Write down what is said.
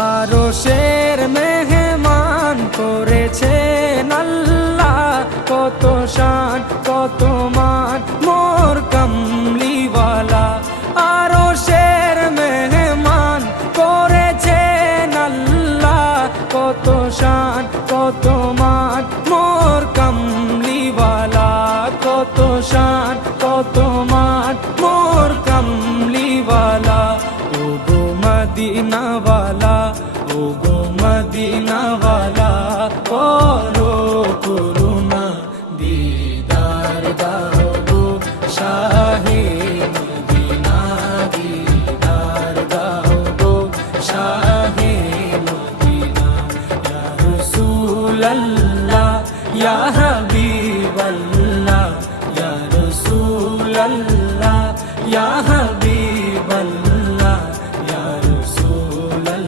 আরশের মেহমান করেছেন আল্লাহ, কত শান কত মান মোর কামলিওয়ালা। আরশের মেহমান করেছেন আল্লাহ, কত শান কত মান মোর কামলিওয়ালা, কত শান কত মান মোর কামলিওয়ালা। ও গো মদিনাওয়ালা, ও গো মদিনাওয়ালা,